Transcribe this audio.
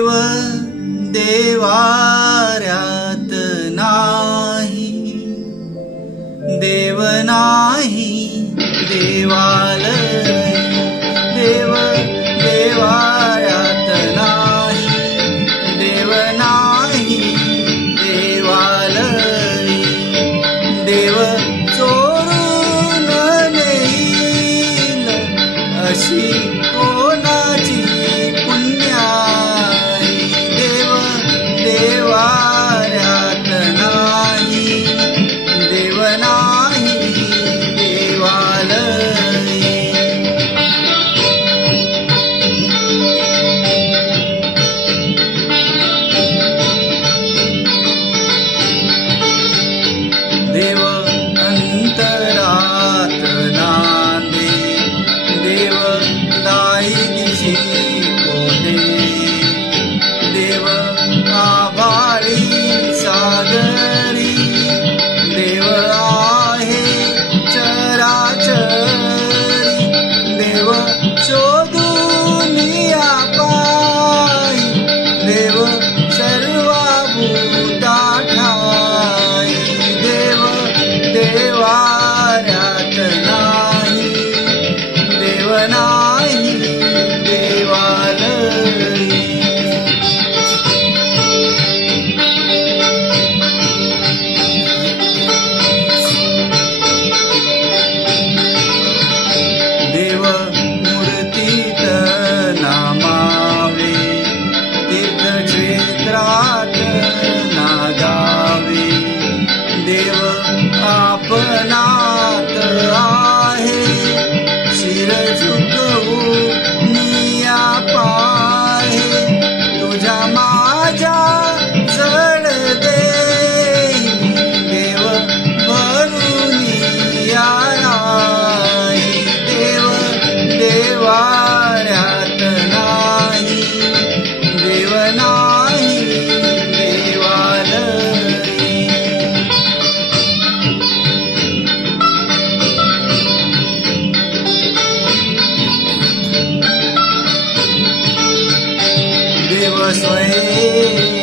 देव देवाऱ्यात नाही, देव नाही देवालय, देव देवाऱ्यात नाही, देव नाही देवालय, देव चोरून नेईल अशी कोणाची पुण्याई, देव देवाऱ्यात नाही, देव नाही देवालय. देव अंतरात नांदे, देव दाई दिशी कोदे, देव आभाळी सागरी, देव आहे चराचरी, देव शोधून या पायी, देव सर्वभूता ठाई, देव देवाऱ्यात नाही, देव नाही देवालय. देव मूर्तीत नामावे, तीर्थक्षेत्रात नागावे, देव आपणात आहे, शिर झुकवून या पाहे, तुझ्या माझ्या जड देई, देव भरून या राई, देव देवाऱ्यात नाही, देव नाही देवालय. देव स्वयं